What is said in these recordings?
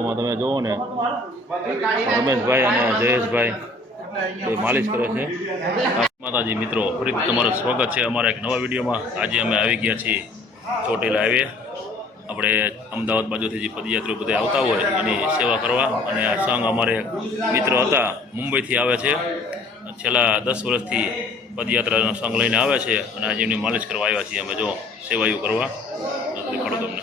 સેવામાં તમે જોવો ને રમેશભાઈ અને જયેશભાઈ એ માલિશ કરે છે. માતાજી મિત્રો, ફરીથી તમારું સ્વાગત છે અમારા એક નવા વિડીયોમાં. આજે અમે આવી ગયા છીએ ચોટીલા હાઈવે. આપણે અમદાવાદ બાજુથી જે પદયાત્રીઓ બધા આવતા હોય એની સેવા કરવા, અને આ સંઘ અમારે મિત્ર હતા મુંબઈથી આવે છે. છેલ્લા 10 વર્ષથી પદયાત્રાનો સંઘ લઈને આવે છે, અને આજે એમની માલિશ કરવા આવ્યા છીએ અમે. જો સેવાયું કરવા દેખાડો તમને.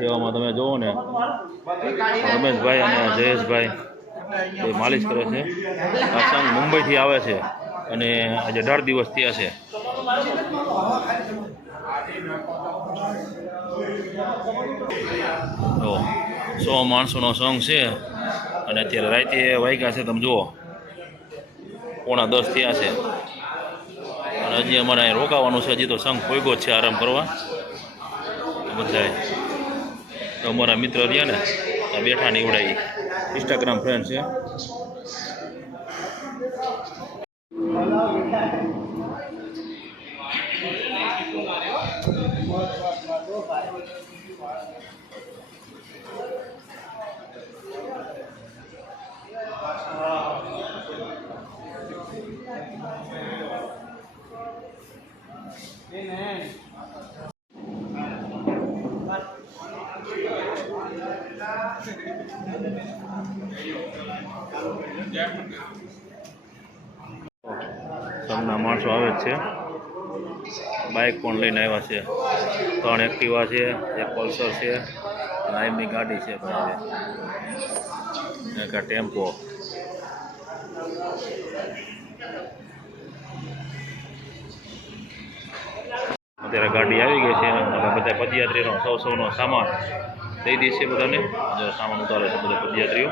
સેવામાં તમે જોવો ને રમેશભાઈ અને જયેશભાઈ એ માલિશ કરે છે. આ સંઘ મુંબઈથી આવે છે, અને આજે 18 દિવસ થયા છે. તો 100 માણસોનો સંઘ છે, અને અત્યારે રાતે વાગ્યા છે તમે જુઓ 9:45 થયા છે, અને હજી અમારે અહીં રોકાવાનું છે. હજી તો સંઘ પોઈગો જ છે આરામ કરવા. બધા તો અમારા મિત્ર રહ્યા ને આ બેઠા નીવડાવી, ઇન્સ્ટાગ્રામ ફ્રેન્ડ છે. સંઘના માણસો આવે જ છે. બાઇક પણ લઈને આવ્યા છે. 3 એક્ટિવા છે, 1 પલ્સર છે, લાઈમની ગાડી છે, એક ટેમ્પો. અત્યારે ગાડી આવી ગઈ છે, અને બધા પદયાત્રીનો સૌનો સામાન દઈ દઈશે બધાને. જો સામાન ઉતારે છે બધા પદયાત્રીઓ.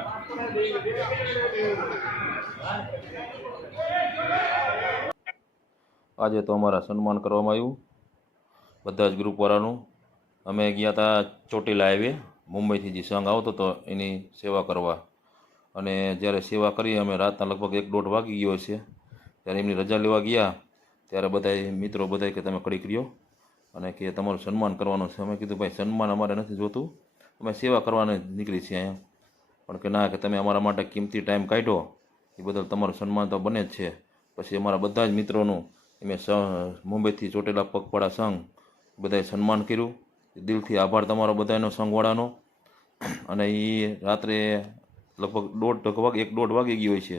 આજે તો અમારા સન્માન કરવામાં આવ્યું બધા જ ગ્રુપવાળાનું. અમે ગયા હતા ચોટીલા હાઈવે, મુંબઈથી જે સંઘ આવતો હતો એની સેવા કરવા. અને જ્યારે સેવા કરી અમે રાતના લગભગ 1-1:30 વાગી ગયો છે. ત્યારે એમની રજા લેવા ગયા ત્યારે બધાય મિત્રો બધાય કે તમે ઘડીક રહ્યો અને કે તમારું સન્માન કરવાનું છે. અમે કીધું ભાઈ સન્માન અમારે નથી જોતું, અમે સેવા કરવાને નીકળી છીએ અહીંયા. પણ કે ના, કે તમે અમારા માટે કિંમતી ટાઈમ કાઢ્યો એ બદલ તમારું સન્માન તો બને જ છે. પછી અમારા બધા જ મિત્રોનું એમે મુંબઈથી ચોટેલા પગપાળા સંઘ બધાએ સન્માન કર્યું. દિલથી આભાર તમારો બધાનો સંઘવાળાનો. અને એ રાત્રે લગભગ 1:30 વાગી ગયો હોય છે.